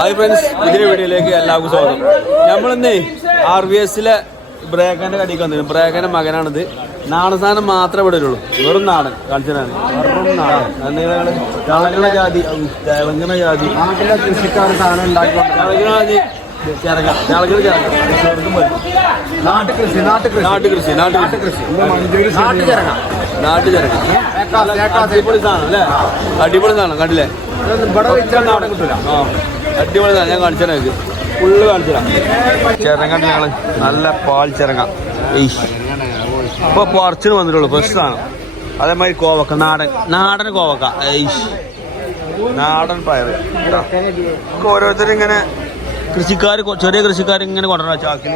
Hi friends, പുതിയ വീഡിയോയിലേക്ക് എല്ലാവർക്കും സ്വാഗതം. നമ്മളിന്നേ RVSലെ ബ്രേക്കന്റെ കടിക്ക് വന്നിരുന്നു. ബ്രേക്കന്റെ മകനാണിത്. നാടൻ സാധനം മാത്രമേ ഇവിടെ ഉള്ളൂ. വെറും നാടൻ കാണിച്ചാണ്. വെറും നാടൻ തിളങ്ങണ ജാതി, തിളങ്ങണ ജാതി കൃഷിക്കാർ സാധനം ഉണ്ടാക്കി അടിപൊളി സാധനം അല്ലേ? അടിപൊളി സാധനം കണ്ടില്ലേ? അടിപൊളി സാധനം ഞാൻ കാണിച്ചു തരാം. ഫുള്ള് കാണിച്ചു തരാം. ചിരങ്ങ ഞങ്ങള് നല്ല പാൽ ചിരങ്ങ ഇപ്പൊ പറിച്ചിന് വന്നിട്ടുള്ളൂ. ഫ്രഷ് സാധനം. അതേമാതിരി കോവക്ക, നാടൻ കോവക്ക, നാടൻ പയറ്. ഓരോരുത്തരും ഇങ്ങനെ ചെറിയ കൃഷിക്കാർ ഇങ്ങനെ കൊണ്ടുവരണം. ചാക്കിൽ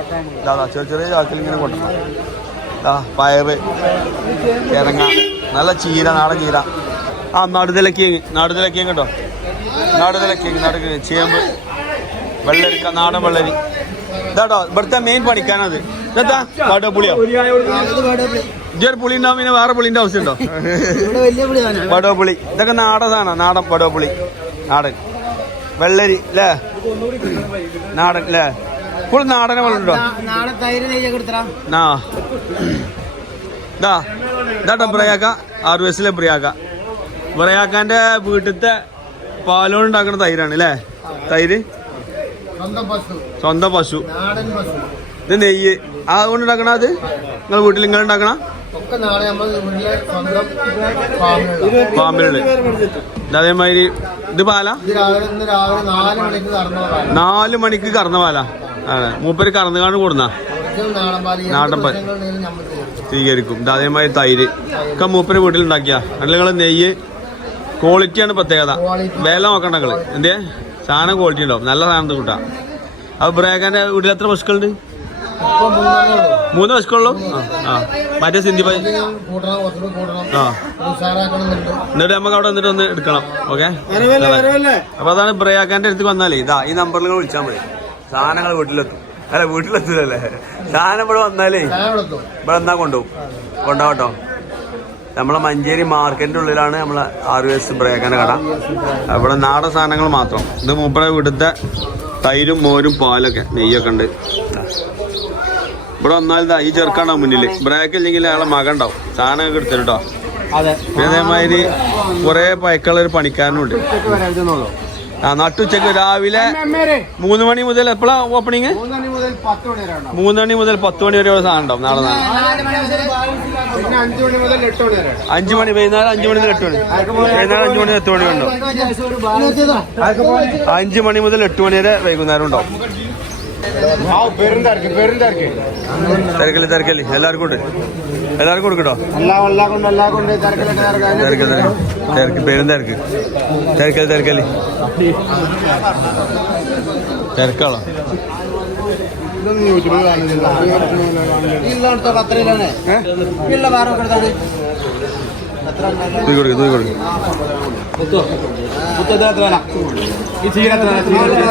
ചെറിയ ചാക്കിൽ ഇങ്ങനെ കൊണ്ടുവരണം. പയറ്, ചിരങ്ങ, നല്ല ചീര, നാടൻ ചീര. നടുതലക്കിയും കേട്ടോ. നടുതലക്കിയും ചേമ്പ്, വെള്ളരിക്ക, നാടൻ വെള്ളരി. ഇതാട്ടോ ഇവിടുത്തെ മെയിൻ പണിക്കാനത്. ഇതെത്താ വടോപ്പുളിയോ? ഇതൊരു പുളി ഉണ്ടാവും, പിന്നെ വേറെ പുളിന്റെ ആവശ്യമുണ്ടോ? വടോപ്പുളി. ഇതൊക്കെ നാടൻ സാധനം. നാടൻ വടോപ്പുളി, നാടൻ വെള്ളരി അല്ലേ? നാടൻ അല്ലേ? ഫുൾ നാടനെ വെള്ളമുണ്ടോ? ഇതാട്ടോ ബ്രയാക്ക, RVSലെ ബ്രയാക്കാന്റെ വീട്ടിലത്തെ പാലോണ്ട് ഉണ്ടാക്കുന്ന തൈരാണ് അല്ലേ? തൈര് സ്വന്തം പശു. ഇത് നെയ്യ് അതുകൊണ്ട് ഉണ്ടാക്കണ? അത് നിങ്ങൾ വീട്ടിൽ നിങ്ങൾ ഉണ്ടാക്കണ? ഫാമിലുണ്ട്. അതേമാതിരി ഇത് പാല 4 മണിക്ക് കറന്ന പാല. അതെ, മൂപ്പര് കറന്നുകാണ്ട് കൊടുന്ന നാടൻ പാൽ സ്വീകരിക്കും. ഇത് അതേമാതിരി തൈര് ഒക്കെ മൂപ്പര് വീട്ടിലുണ്ടാക്കിയ. നിങ്ങൾ നെയ്യ് ക്വാളിറ്റിയാണ് പ്രത്യേകത. വില നോക്കണ്ട നിങ്ങള്. എന്തേ സാധനം ക്വാളിറ്റി ഉണ്ടാവും. നല്ല സാധനത്ത് കൂട്ടാം. അപ്പൊ ബ്രേക്കാന്റെ വീട്ടിൽ എത്ര പശുക്കളുണ്ട്? 3 പശുക്കളുള്ളൂ. മറ്റേ സിന്ധി എന്നിട്ട് നമുക്ക് അവിടെ വന്നിട്ട് ഒന്ന് എടുക്കണം. ഓക്കെ, അപ്പൊ അതാണ് ബ്രേക്കാന്റെ അടുത്ത് വന്നാലേ ഇതാ ഈ നമ്പറിൽ വിളിച്ചാൽ മതി. സാധനങ്ങൾ വീട്ടിലെത്തും. അല്ല, വീട്ടിലെത്തൂലല്ലേ, സാധനം ഇവിടെ വന്നാലേ ഇവിടെ എന്നാ കൊണ്ടുപോകട്ടോ. നമ്മളെ മഞ്ചേരി മാർക്കറ്റിന്റെ ഉള്ളിലാണ് നമ്മളെ RVS ബ്രേക്കാന്റെ കട. ഇവിടെ നാടൻ സാധനങ്ങൾ മാത്രം. ഇത് മൂപ്പരെ വീട്ടിലത്തെ തൈരും മോരും പാലൊക്കെ നെയ്യൊക്കെ ഉണ്ട്. ഇവിടെ വന്നാൽ ഈ ചെറുക്കാണ്ടാവും മുന്നിൽ. ബ്രേക്ക് ഇല്ലെങ്കിൽ അയാളെ മകൻ ഉണ്ടാവും. സാധനമൊക്കെ എടുത്തിട്ടോ. അതേമാതിരി കുറെ പയക്കുള്ള ഒരു പണിക്കാരനുണ്ട്. നട്ടുച്ചക്ക് രാവിലെ 3 മണി മുതൽ എപ്പോഴാ ഓപ്പണിങ്? 3 മണി മുതൽ 10 മണി വരെ സാധനം ഉണ്ടാവും. നാളെ 5 മണി, വൈകുന്നേരം 5 മണി മുതൽ 8 മണി, വൈകുന്നേരം 5 മണി 8 മണി ഉണ്ടാവും. 5 മണി മുതൽ 8 മണി വരെ വൈകുന്നേരം ഉണ്ടാവും. തിരക്കല് എല്ലാവർക്കും ഉണ്ട്. എല്ലാവർക്കും കൊടുക്കട്ടോ. പേരും തിരക്കല് തിരക്കാളോ?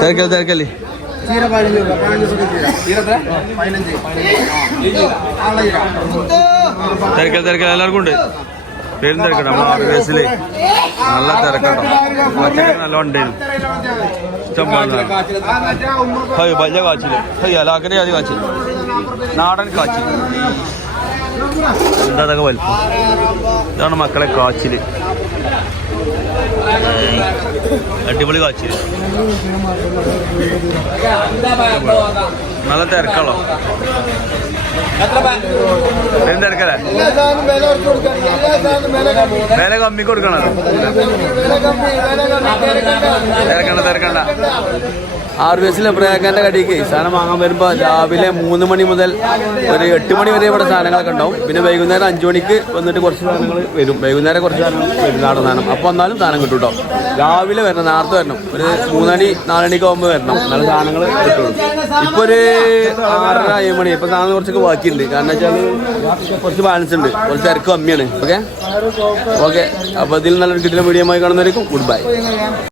തിരക്കല് തിരക്കൽ എല്ലാവർക്കും ഉണ്ട്. പേരും തിരക്കട്ടോ. നമ്മൾ RVSല് നല്ല തിരക്കട്ടോ. പച്ചക്കറി നല്ല ഉണ്ടായിരുന്നു. ഇഷ്ടം പോലെ. വലിയ കാച്ചില്, അലാക്കര ആദ്യ കാച്ചിൽ, നാടൻ കാച്ചിൽ. എന്താ അതൊക്കെ വലിപ്പം? ഇതാണ് മക്കളെ കാച്ചില്. അടിപൊളി കാച്ചില്. നല്ല തിരക്കാളോ? തിരക്കല്ലേ? വില കമ്മി കൊടുക്കണം. തിരക്കണ്ട. RVSലെ ബ്രേക്കാന്റെ കടിക്ക് സാധനം വാങ്ങാൻ വരുമ്പോൾ രാവിലെ 3 മണി മുതൽ ഒരു 8 മണി വരെ ഇവിടെ സാധനങ്ങളൊക്കെ ഉണ്ടാവും. പിന്നെ വൈകുന്നേരം 5 മണിക്ക് വന്നിട്ട് കുറച്ച് സാധനങ്ങൾ വരും. വൈകുന്നേരം കുറച്ച് സാധനങ്ങൾ വരും, നാടൻ സാധനം. അപ്പോൾ വന്നാലും സാധനം കിട്ടും കേട്ടോ. രാവിലെ വരണം, നേരത്തെ വരണം. ഒരു 3 മണി 4 മണിക്ക് ആകുമ്പോൾ വരണം. നല്ല സാധനങ്ങൾ കിട്ടുള്ളൂ. ഇപ്പൊ ഒരു 6:30 7 മണി. ഇപ്പൊ സാധനം കുറച്ചൊക്കെ ബാക്കിയുണ്ട്. കാരണം വെച്ചാൽ കുറച്ച് ബാലൻസ് ഉണ്ട്, കുറച്ച് തിരക്ക് കമ്മിയാണ്. ഓക്കെ, അപ്പൊ ഇതിൽ നല്ലൊരു കിട്ടുന്ന വീഡിയോ ആയി കാണുന്നവരേക്കും ഗുഡ് ബൈ.